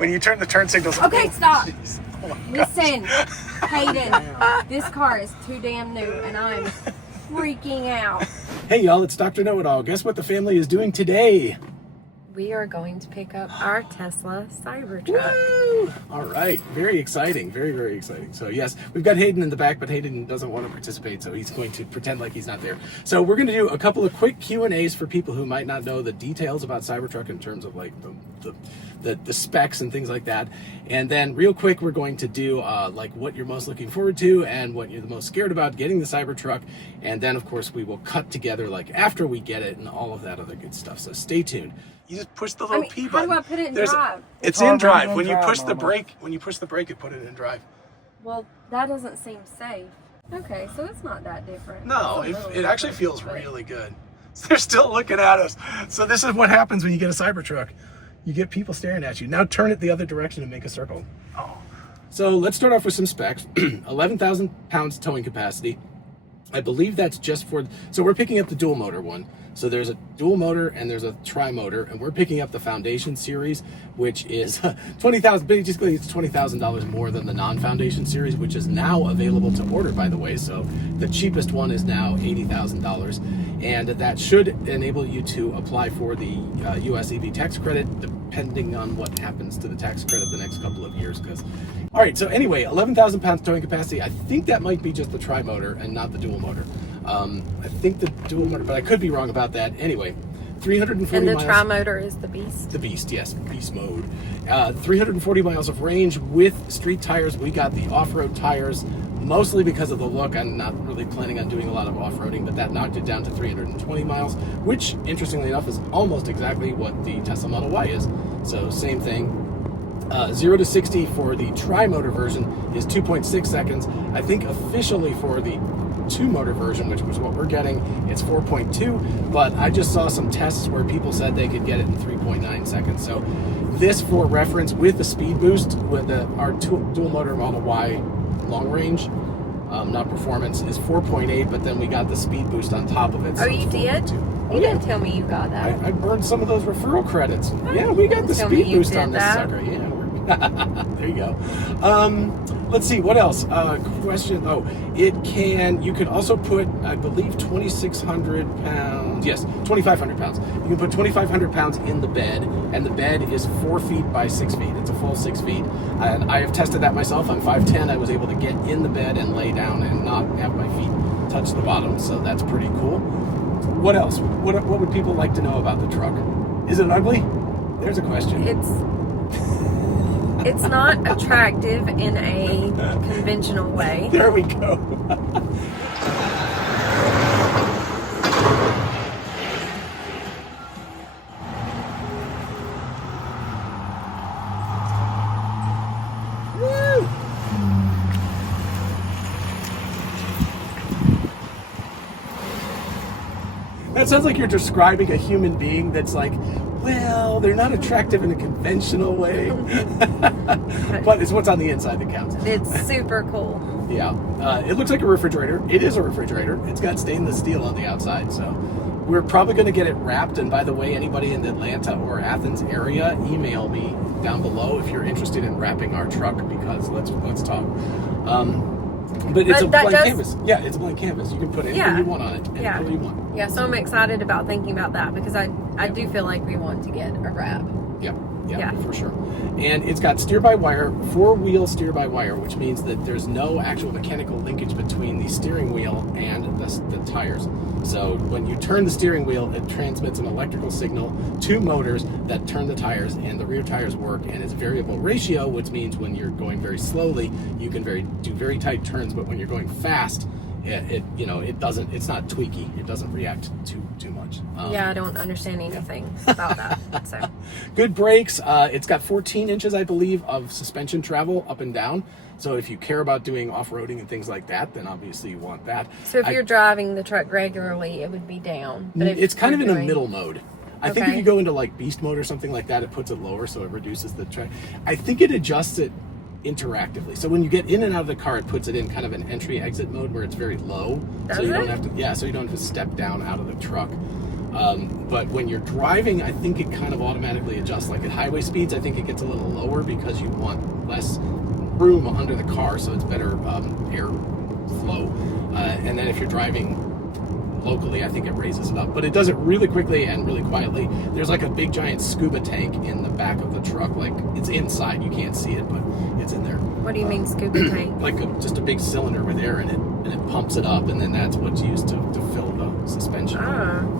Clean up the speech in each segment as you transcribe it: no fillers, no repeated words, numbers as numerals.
when you turn the turn signals. Okay, stop. Jeez. Oh Listen, Hayden, this car is too damn new and I'm freaking out. Hey y'all, it's Dr. Know-It-All. Guess what the family is doing today? We are going to pick up our Tesla Cybertruck. Woo! All right, very exciting, very, very exciting. So yes, we've got Hayden in the back, but Hayden doesn't want to participate, so he's going to pretend like he's not there. So we're going to do a couple of quick Q&As for people who might not know the details about Cybertruck in terms of like the specs and things like that. And then real quick, we're going to do like what you're most looking forward to and what you're the most scared about getting the Cybertruck. And then of course we will cut together like after we get it and all of that other good stuff. So stay tuned. You just push the little P button. How do I put it in drive? It's in drive. When you push the brake, it put it in drive. Well, that doesn't seem safe. Okay, so it's not that different. No, it actually feels really good. They're still looking at us. So this is what happens when you get a Cybertruck. You get people staring at you. Now turn it the other direction and make a circle. Oh. So let's start off with some specs. 11,000 pounds towing capacity. I believe that's just for, so we're picking up the dual motor one. So there's a dual motor and there's a tri-motor, and we're picking up the Foundation series, which is $20,000. Basically, it's $20,000 more than the non-Foundation series, which is now available to order, by the way. So the cheapest one is now $80,000, and that should enable you to apply for the U.S. EV tax credit, depending on what happens to the tax credit the next couple of years. Because, all right. So anyway, 11,000 pounds towing capacity. I think that might be just the tri-motor and not the dual motor. I think the dual motor, but I could be wrong about that. Anyway, 340 and the miles. tri-motor is the beast? The beast, yes, beast mode. 340 miles of range with street tires. We got the off-road tires, mostly because of the look. I'm not really planning on doing a lot of off-roading, but that knocked it down to 320 miles, which, interestingly enough, is almost exactly what the Tesla Model Y is. So, same thing. 0 to 60 for the tri-motor version is 2.6 seconds. I think officially for the two-motor version, which was what we're getting, it's 4.2, but I just saw some tests where people said they could get it in 3.9 seconds. So this, for reference, with the speed boost, with our dual motor Model Y long range, not performance, is 4.8, but then we got the speed boost on top of it. So you did? You didn't tell me you got that. I burned some of those referral credits. Yeah, we got the speed boost on this sucker. Yeah. There you go. Let's see, what else? Question, you can also put, I believe, 2,600 pounds. Yes, 2,500 pounds. You can put 2,500 pounds in the bed, and the bed is 4 feet by 6 feet. It's a full 6 feet. And I have tested that myself. I'm 5'10". I was able to get in the bed and lay down and not have my feet touch the bottom, so that's pretty cool. What else? What would people like to know about the truck? Is it ugly? There's a question. It's not attractive in a conventional way. There we go. Woo! That sounds like you're describing a human being that's like, well, they're not attractive in a conventional way. But it's what's on the inside that counts. It's super cool. Yeah. It looks like a refrigerator. It is a refrigerator. It's got stainless steel on the outside. So we're probably going to get it wrapped. And by the way, anybody in the Atlanta or Athens area, email me down below if you're interested in wrapping our truck, because let's talk. But it's a blank canvas. Yeah, it's a blank canvas. You can put anything you want on it. Any color you want. Yeah, so I'm excited about thinking about that, because I do feel like we want to get a wrap. Yeah, for sure. And it's got steer-by-wire, 4-wheel steer-by-wire, which means that there's no actual mechanical linkage between the steering wheel and the tires. So when you turn the steering wheel, it transmits an electrical signal to motors that turn the tires, and the rear tires work, and it's variable ratio, which means when you're going very slowly, you can do very tight turns, but when you're going fast, it's not tweaky. It doesn't react too much. I don't understand anything about that. So good brakes. It's got 14 inches, I believe, of suspension travel up and down. So if you care about doing off-roading and things like that, then obviously you want that. So if you're driving the truck regularly, it would be down. But it's kind of in a middle mode. I think if you go into like beast mode or something like that, it puts it lower, so it reduces the track. I think it adjusts it interactively. So when you get in and out of the car, it puts it in kind of an entry exit mode where it's very low. So you don't have to, so you don't have to step down out of the truck. But when you're driving, I think it kind of automatically adjusts. Like at highway speeds, I think it gets a little lower because you want less room under the car, so it's better air flow. And then if you're driving locally, I think it raises it up, but it does it really quickly and really quietly. There's like a big giant scuba tank in the back of the truck. Like it's inside, you can't see it, but it's in there. What do you mean scuba tank? Like just a big cylinder with air in it, and it pumps it up, and then that's what's used to fill the suspension.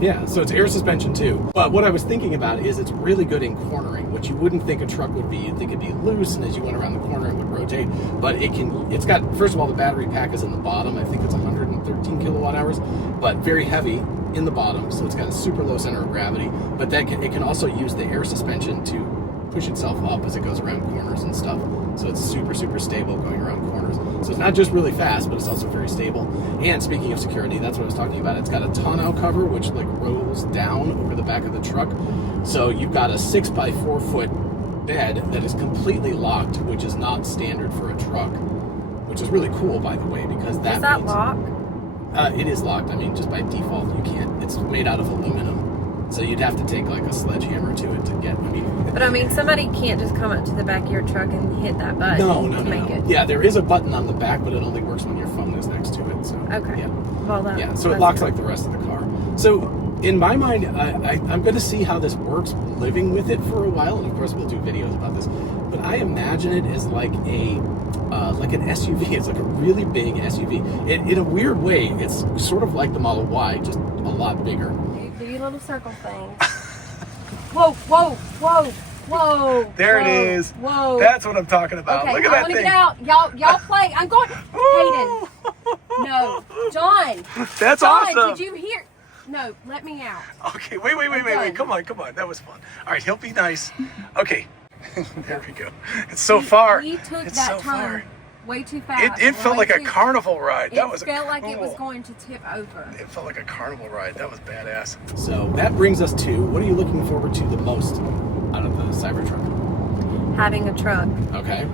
Yeah, so it's air suspension too. But what I was thinking about is it's really good in cornering, which you wouldn't think a truck would be. You'd think it'd be loose, and as you went around the corner, it would rotate. But it can. It's got, first of all, the battery pack is in the bottom. I think it's 113 kilowatt hours, but very heavy in the bottom, so it's got a super low center of gravity. But then it can also use the air suspension to push itself up as it goes around corners and stuff. So it's super, super stable going around corners. So it's not just really fast, but it's also very stable. And speaking of security, that's what I was talking about. It's got a tonneau cover, which like rolls down over the back of the truck. So you've got a 6x4 foot bed that is completely locked, which is not standard for a truck, which is really cool, by the way, because that Is that means, locked? it is locked. I mean, just by default, you can't. It's made out of aluminum. So you'd have to take like a sledgehammer to it to get, But I mean, somebody can't just come up to the back of your truck and hit that button to make it. Yeah, there is a button on the back, but it only works when your phone is next to it. So Okay. yeah, Well, yeah. So it locks like the rest of the car. So in my mind, I'm going to see how this works living with it for a while, and of course we'll do videos about this. But I imagine it as like an SUV. It's like a really big SUV. In a weird way, it's sort of like the Model Y, just a lot bigger. Do your little circle thing. Whoa, whoa, whoa, whoa. There whoa, it is. Whoa. That's what I'm talking about. Okay, Look at I that want thing. to get out. Y'all play. I'm going. Hayden. No. John. That's John, awesome. did you hear? No, let me out. Okay, wait. Come on. That was fun. All right, he'll be nice. Okay. There we go. It's so far. He took it's that so turn far. way too fast. It felt way like a too- carnival ride. That was It felt like it was cool. going to tip over. It felt like a carnival ride. That was badass. So that brings us to, what are you looking forward to the most out of the Cybertruck? Having a truck. Okay.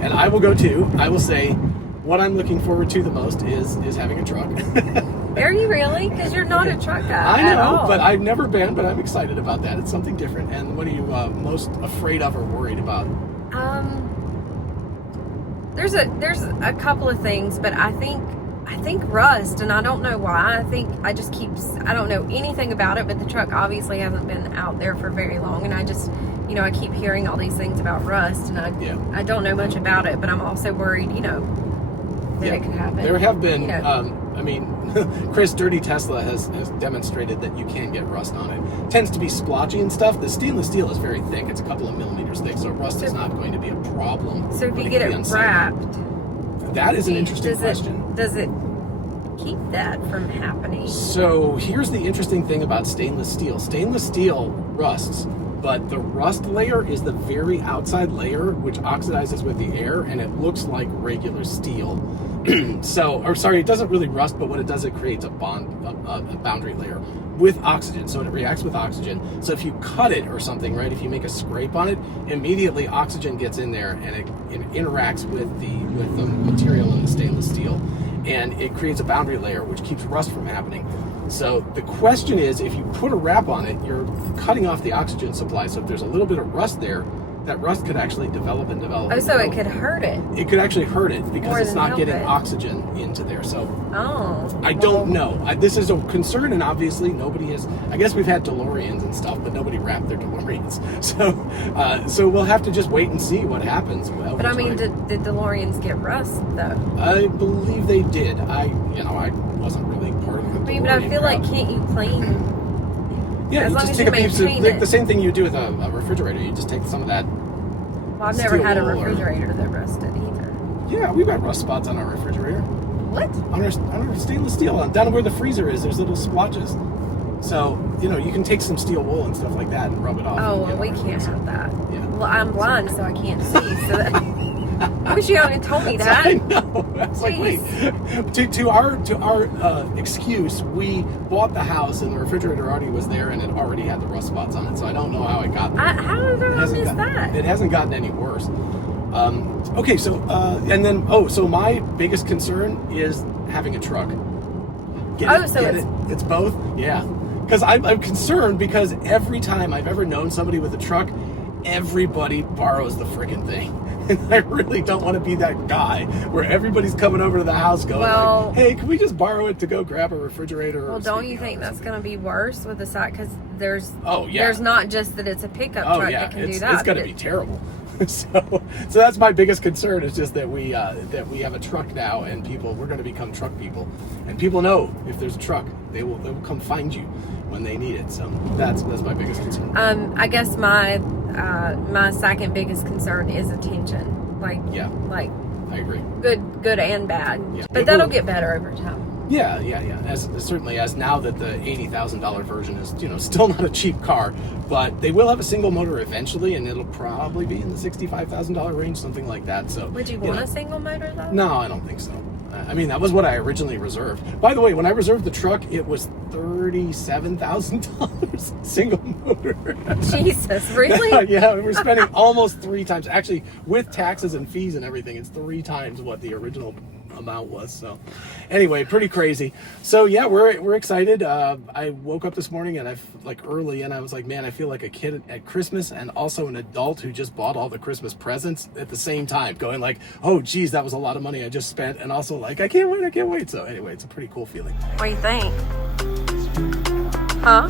And I will go too. I will say what I'm looking forward to the most is having a truck. Are you really? Because you're not a truck guy. I at know, all. but I've never been, but I'm excited about that. It's something different. And what are you most afraid of or worried about? There's a couple of things, but I think rust, and I don't know why. I don't know anything about it, but the truck obviously hasn't been out there for very long, and I just, I keep hearing all these things about rust, and I don't know much about it, but I'm also worried, that it could happen. There have been, Chris Dirty Tesla has demonstrated that you can get rust on it. It tends to be splotchy and stuff. The stainless steel is very thick. It's a couple of millimeters thick, so rust is not going to be a problem. So if but you get can be it unsafe. wrapped, That is an interesting question. Does it keep that from happening? So here's the interesting thing about stainless steel. Stainless steel rusts, but the rust layer is the very outside layer, which oxidizes with the air, and it looks like regular steel. It doesn't really rust, but what it does, it creates a boundary layer with oxygen. So it reacts with oxygen. So if you cut it or something, right, if you make a scrape on it, immediately oxygen gets in there and it interacts with the material in the stainless steel, and it creates a boundary layer which keeps rust from happening. So the question is, if you put a wrap on it, you're cutting off the oxygen supply. So if there's a little bit of rust there, that rust could actually develop and develop. Oh, so it could hurt it. It could actually hurt it because More it's than not help getting it. oxygen into there. So Oh. I don't know. This is a concern, and obviously nobody has. I guess we've had DeLoreans and stuff, but nobody wrapped their DeLoreans. So we'll have to just wait and see what happens. But I mean, did DeLoreans get rust though? I believe they did. I wasn't really part of the DeLorean. But I feel like, crowd. can't you clean? Yeah, as you long just as take you a piece of maintain it. the same thing you do with a refrigerator. You just take some of that. Well, I've never Steel had a wool or- refrigerator that rusted either. Yeah, we've got rust spots on our refrigerator. What? On our stainless steel, down where the freezer is, there's little splotches. So, you can take some steel wool and stuff like that and rub it off. Oh, and well, we get can't it. have that. Yeah. Well, I'm blind, so I can't see. So I wish you hadn't told me that. I know. I was like, wait. To our excuse, we bought the house and the refrigerator already was there and it already had the rust spots on it. So I don't know how it got there. How did I miss that? It hasn't gotten any worse. Okay, so so my biggest concern is having a truck. So it's both. Yeah, because I'm concerned because every time I've ever known somebody with a truck, everybody borrows the friggin' thing. And I really don't want to be that guy where everybody's coming over to the house going Well, like, hey, can we just borrow it to go grab a refrigerator? Well, don't you think that's going to be worse with the side? Because there's not just that it's a pickup truck that can do that. It's going to be terrible. So that's my biggest concern is just that we have a truck now, and we're going to become truck people, and people know if there's a truck, they will come find you when they need it. So that's my biggest concern. I guess my second biggest concern is attention. Like I agree. Good and bad. Yeah. But that'll get better over time. Yeah. Certainly as now that the $80,000 version is, still not a cheap car, but they will have a single motor eventually, and it'll probably be in the $65,000 range, something like that. So would you want a single motor though? No, I don't think so. I mean, that was what I originally reserved. By the way, when I reserved the truck, it was $37,000 single motor. Jesus, really? Yeah, we're spending almost 3 times. Actually, with taxes and fees and everything, it's 3 times what the original amount was. So anyway, pretty crazy. So yeah, we're excited. I woke up this morning and early, and I was like, man, I feel like a kid at Christmas and also an adult who just bought all the Christmas presents at the same time, going like, oh geez, that was a lot of money I just spent, and also like, I can't wait. So anyway, it's a pretty cool feeling. What do you think? Huh?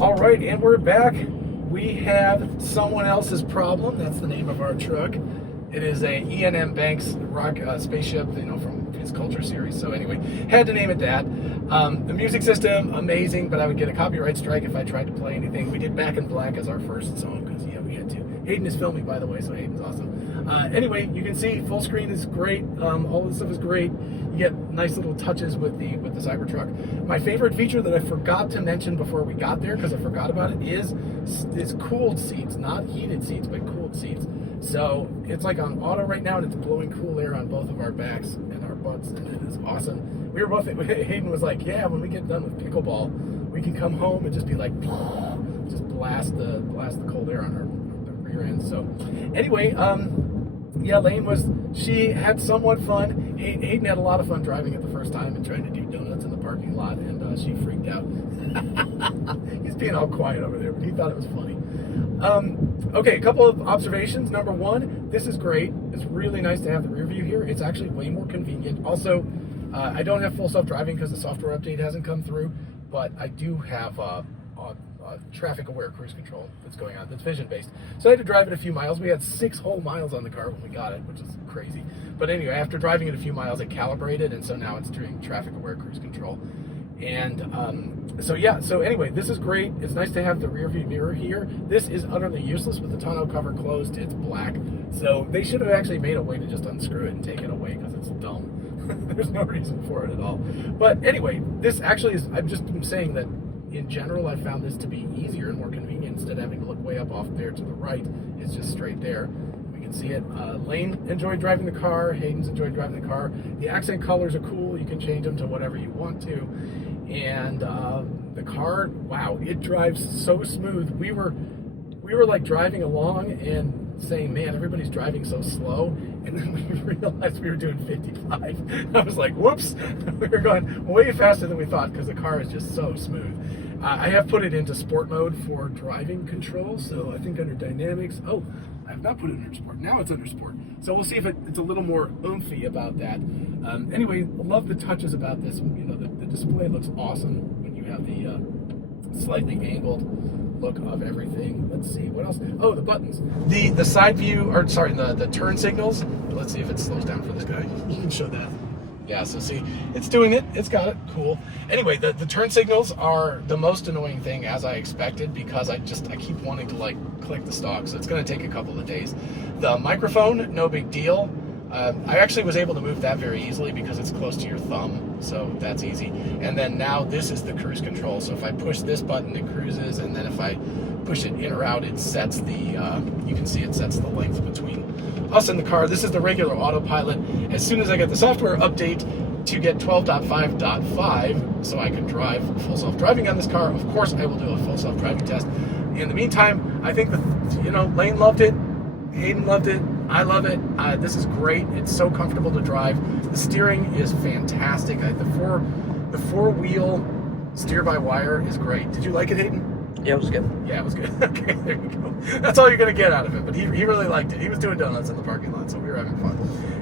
All right, and we're back. We have someone else's problem. That's the name of our truck. It is a E&M Banks rock spaceship, from his Culture series. So anyway, had to name it that. The music system, amazing, but I would get a copyright strike if I tried to play anything. We did Back in Black as our first song because we had to. Hayden is filming, by the way, so Hayden's awesome. Anyway, you can see full screen is great. All this stuff is great. You get nice little touches with the Cybertruck. My favorite feature that I forgot to mention before we got there, because I forgot about it, is cooled seats, not heated seats, but cooled seats. So it's like on auto right now, and it's blowing cool air on both of our backs and our butts, and it is awesome. We were both. Hayden was like, "Yeah, when we get done with pickleball, we can come home and just be like, just blast the cold air on our rear end." So anyway, Lane she had somewhat fun. Hayden had a lot of fun driving it the first time and trying to do donuts in the parking lot, and she freaked out. He's being all quiet over there, but he thought it was funny. Okay, a couple of observations. Number one, this is great. It's really nice to have the rear view here. It's actually way more convenient. Also, I don't have full self-driving because the software update hasn't come through, but I do have traffic-aware cruise control that's going on, that's vision-based. So I had to drive it a few miles. We had 6 whole miles on the car when we got it, which is crazy. But anyway, after driving it a few miles, it calibrated, and so now it's doing traffic-aware cruise control. And so anyway, this is great. It's nice to have the rear view mirror here. This is utterly useless with the tonneau cover closed. It's black. So they should have actually made a way to just unscrew it and take it away because it's dumb. There's no reason for it at all. But anyway, this actually is, I'm just saying that in general, I found this to be easier and more convenient instead of having to look way up off there to the right. It's just straight there. We can see it. Lane enjoyed driving the car. Hayden's enjoyed driving the car. The accent colors are cool. You can change them to whatever you want to. And the car, wow, it drives so smooth. We were like driving along and saying, man, everybody's driving so slow. And then we realized we were doing 55. I was like, whoops. We were going way faster than we thought because the car is just so smooth. I have put it into sport mode for driving control. So I think under dynamics, I have not put it under sport. Now it's under sport. So we'll see if it's a little more oomphy about that. Anyway, love the touches about this. The display looks awesome when you have the slightly angled look of everything. Let's see, what else? Oh, the buttons. The side view, or sorry, the turn signals. Let's see if it slows down for this guy. You can show that. Yeah, so see, it's doing it. It's got it. Cool. Anyway, the turn signals are the most annoying thing, as I expected, because I keep wanting to click the stalk, so it's going to take a couple of days. The microphone, no big deal. I actually was able to move that very easily because it's close to your thumb, so that's easy. And then now this is the cruise control. So if I push this button, it cruises, and then if I push it in or out, it sets the, you can see it sets the length between us and the car. This is the regular autopilot. As soon as I get the software update to get 12.5.5, so I can drive full self-driving on this car, of course I will do a full self-driving test. In the meantime, I think that, Lane loved it. Hayden loved it. I love it. This is great. It's so comfortable to drive. The steering is fantastic. The four-wheel steer-by-wire is great. Did you like it, Hayden? Yeah, it was good. Yeah, it was good. Okay, there you go. That's all you're going to get out of it. But he really liked it. He was doing donuts in the parking lot, so we were having fun.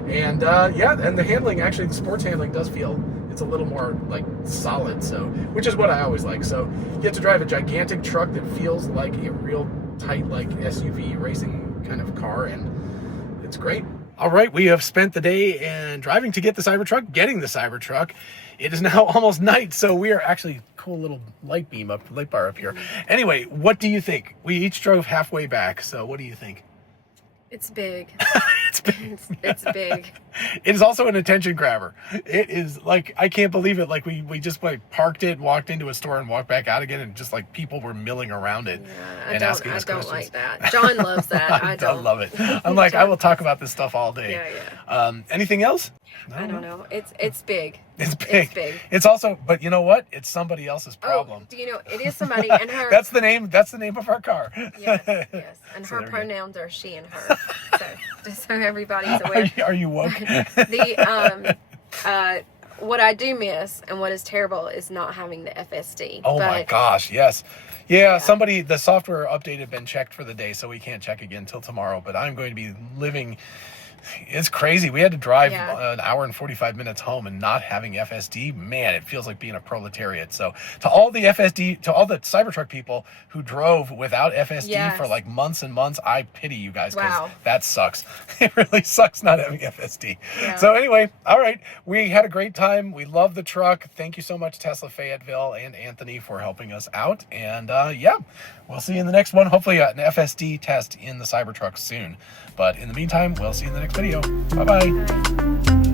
And yeah, and the handling, actually, the sports handling does feel, it's a little more like solid, so, which is what I always like. So you get to drive a gigantic truck that feels like a real tight, like SUV racing kind of car, and it's great. All right, we have spent the day and driving to get the Cybertruck, getting the Cybertruck. It is now almost night, so we are actually cool little light bar up here. Anyway, what do you think? We each drove halfway back, so what do you think? It's big. It's big. It's big. It is also an attention grabber. It is like, I can't believe it. Like we just like parked it, walked into a store and walked back out again, and just like people were milling around it and asking us questions. I don't like that. John loves that. I don't love it. I'm like, I will talk about this stuff all day. Yeah. Anything else? No. I don't know. It's big. It's big. It's big. It's also, but you know what? It's somebody else's problem. Oh, do you know, it is somebody, and her... That's the name of our car. Yes. And So her pronouns are she and her. So, just so everybody's aware. Are you woke? What I do miss, and what is terrible, is not having the FSD. Oh my gosh, yes. Yeah, the software update had been checked for the day, so we can't check again till tomorrow, but I'm going to be living... It's crazy. We had to drive an hour and 45 minutes home, and not having FSD, man, it feels like being a proletariat. So to all the Cybertruck people who drove without FSD for like months and months, I pity you guys, because that sucks. It really sucks not having FSD. Yeah. So anyway, all right, we had a great time. We love the truck. Thank you so much, Tesla Fayetteville and Anthony, for helping us out. And yeah, we'll see you in the next one. Hopefully an FSD test in the Cybertruck soon. But in the meantime, we'll see you in the next video. Bye-bye. Bye.